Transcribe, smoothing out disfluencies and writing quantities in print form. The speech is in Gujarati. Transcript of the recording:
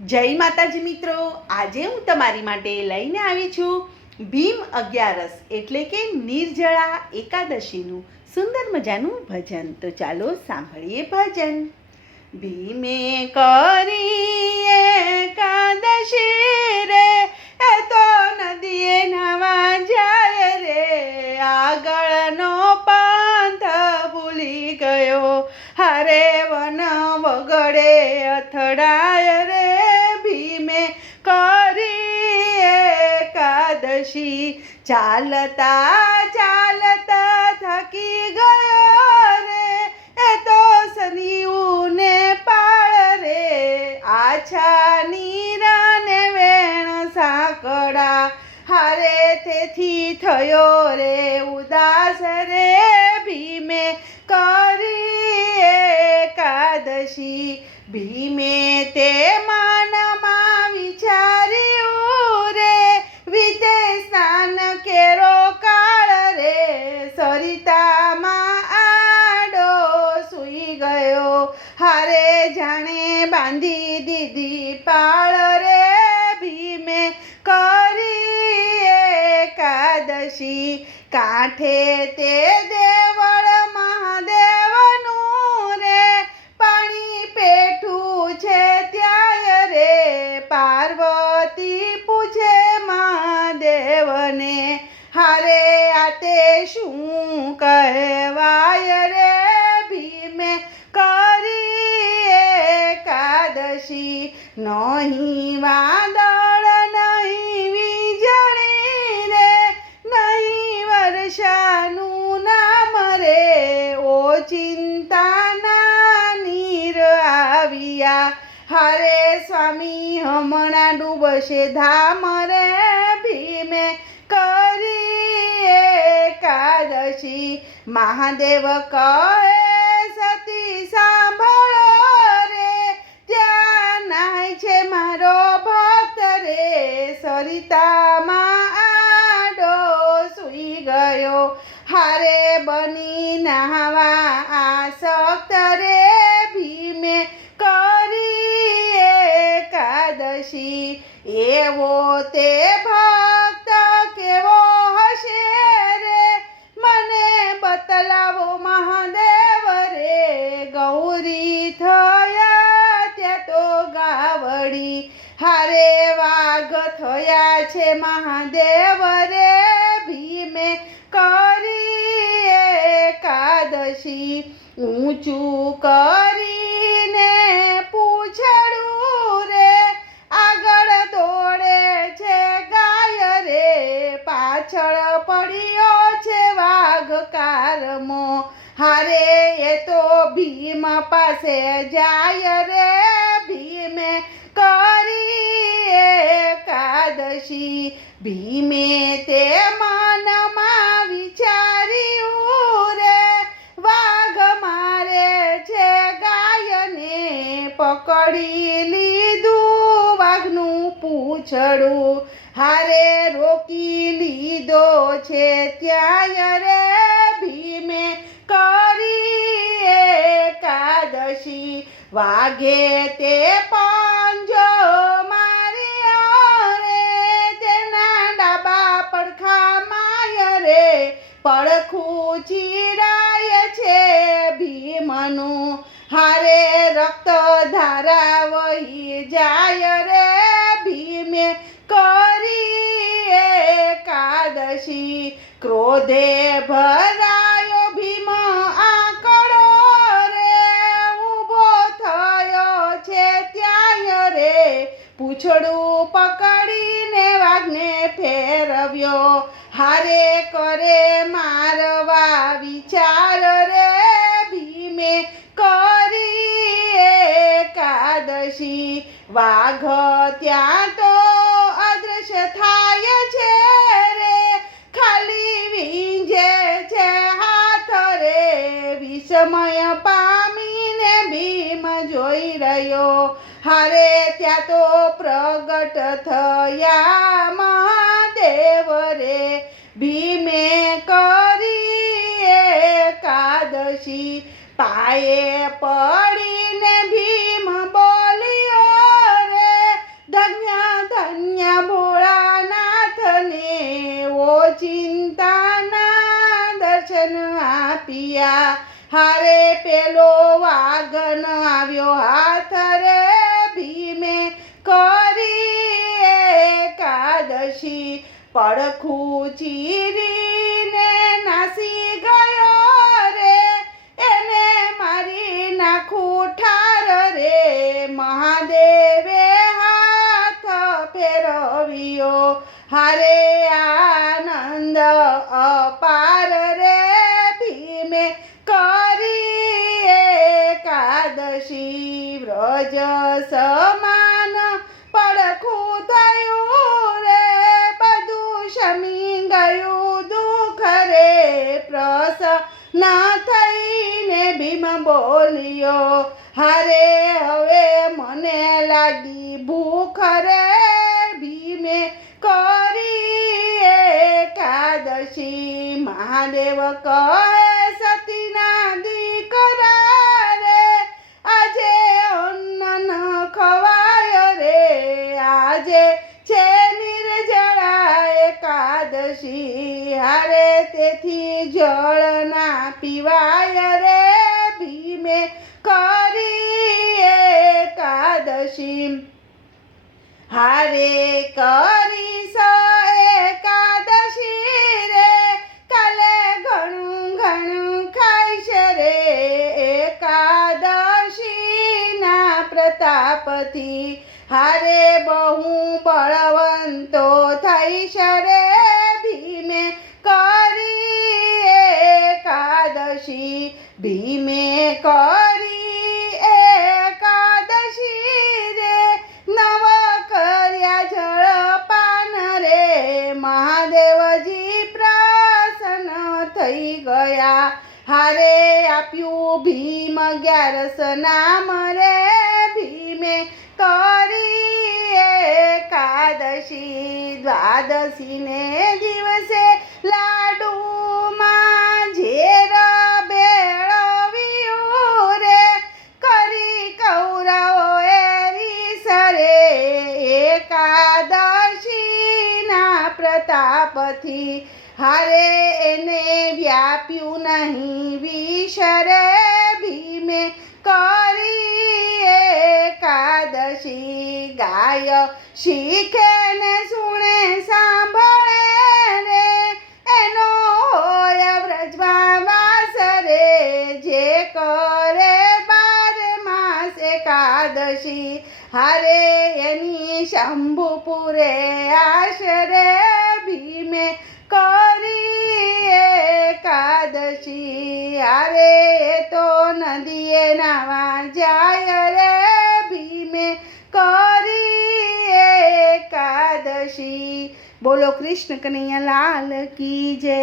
જય માતાજી મિત્રો, આજે હું તમારી માટે લઈને આવી છું ભીમ 11 એટલે કે નિર્જળા એકાદશીનું સુંદર મજાનું ભજન. તો ચાલો સાંભળીએ ભજન. ભીમે કરી એકાદશી રે, એ તો નદીએ નાવા જાય રે, આગળનો પંથ ભૂલી ગયો, હારે વન વગડે અથડાય રે. ભીમે કરી એકાદશી, ચાલતા ચાલતા થાકી ગયો રે, એ તો સરિયુને પાળ રે, આછા નીરાને વેણ સાંકળા, હારે તેથી થયો રે ઉદાસ રે. ભીમે કરી એકાદશી, ભીમે તે મનમાં વિચાર્યું રે, વીતે સ્નાન કેરો કાળ રે, સરિતામાં આડો સૂઈ ગયો, હારે જાણે બાંધી દીધી પાળ રે. ભીમે કરી એકાદશી, કાંઠે તે દેવળ મહાદેવનું રે, પાણી પેઠું છે ત્યાંય રે, પાર્વતી પૂછે મહાદેવને, હારે આતે શું કહેવાય રે. ભીમે કરી એકાદશી, નહીં વાદળ નહીં વીજળી રે, નહીં વર્ષાનું નામ રે, ઓચિંતાના નીર આવ્યા, હારે સ્વામી હમણાં ડૂબશે ધામ રે. ભીમે કરી એકાદશી, મહાદેવ કહે સતી સાંભળો રે, ત્યાં નાય છે મારો ભક્ત રે, સરિતામાં આડો સૂઈ ગયો, હારે બની નહાવા આસક્ત રે. ભીમે કરી એકાદશી, એવો તે ભક્ત કેવો હશે રે, મને બતલાવો મહાદેવ રે, ગૌરી થયા ત્યાં તો ગાવડી, હારે વાઘ થયા છે મહાદેવ રે. ભીમે કરી એકાદશી, ઊંચું કરીને પૂછડું રે, આગળ દોડે છે ગાય રે, પાછળ પડ્યો છે વાઘ કારમો, હારે એ તો ભીમ પાસે જાય રે. ભીમે કરી એકાદશી, ભીમે તે મનમાં વિચાર્યું રે, વાઘ મારે છે ગાયને, પકડી લીધું વાઘનું પૂંછડું, હારે રોકી લીધો છે ત્યાંય રે. ભીમે કરી એકાદશી, વાઘે તે પંજો માર્યો રે, તેના ડાબા પડખામાં રે, પડખું ચીડાય છે ભીમનું, હારે રક્ત ધારા વહી જાય રે. ભીમે કરી એકાદશી, ક્રોધે ભરાયો ભીમ આંકડો રે, ઊભો થયો છે ત્યાંય રે, પૂંછડું પકડીને વાઘને ફેરવ્યો, હારે કરે મારવા વિચાર રે. ભીમે કરી એકાદશી, વાઘ ત્યાં તો અદૃશ્ય થાય છે રે, ખાલી વીંજે છે હાથ રે, વિસ્મય પામીને ભીમ જોઈ રહ્યો, હારે ત્યાં તો પ્રગટ થયા મહાદેવ રે. ભીમે કરી એકાદશી, પાયે પડીને ભીમ બોલ્યો રે, ધન્ય ધન્ય ભોળાનાથને ઓચિંતાના દર્શન આપ્યા. હારે પેલો વાઘન આવ્યો હાથ રે ભીમે કરી એકાદશી. પડખું ચીરીને નાસી ગયો રે એને મારી નાખું ઠાર રે. મહાદેવે હાથ ફેરવ્યો હારે આનંદ અપાર રે ભીમે કરી એકાદશી. વ્રજ સમાન પડખું થયું રે બધું શમી ગયું દુઃખ રે. પ્રસન્ન થઈને ભીમ બોલ્યો હારે હવે મને લાગી ભૂખ રે. ભીમે કરી એકાદશી. મહાદેવ કહે સતીના દીકરા રે આજે અન્ન ન ખવાય રે. આજે છે નિર્જળા એકાદશી હારે તેથી જળ ના પીવાય રે. ભીમે કરી એકાદશી હારે કરીશ એકાદશી રે કાલે ઘણું ઘણું ખાઈશ રે. એકાદશીના પ્રતાપથી હારે બહુ બળવંતો થઈશ રે. ભીમે કરી એકાદશી. ભીમે કરી એકાદશી રે નવ કર્યા જળપાન રે. મહાદેવજી પ્રસન્ન થઈ ગયા હારે આપ્યું ભીમ 11 નામ રે. ભીમે કરી એકાદશી. દ્વાદશીને દિવસે લાડુમાં ઝેર ભેળવ્યું રે કરી કૌરવોએ રીસ રે. એકાદશીના પ્રતાપથી હારે એને વ્યાપ્યું નહીં વિષ રે. ભીમે કરી એકાદશી. ગાય શીખે ને સુણે સાંભળે રે એનો હોય વ્રજમાં વાસ રે. જે કરે 12 માસ એકાદશી હારે એની શંભુપુરે આશરે. ભીમે કરી એકાદશી હારે તો નદીએ નાવા જાય રે. ભીમે કરી એકાદશી. બોલો કૃષ્ણ કનૈયા લાલ કી જય.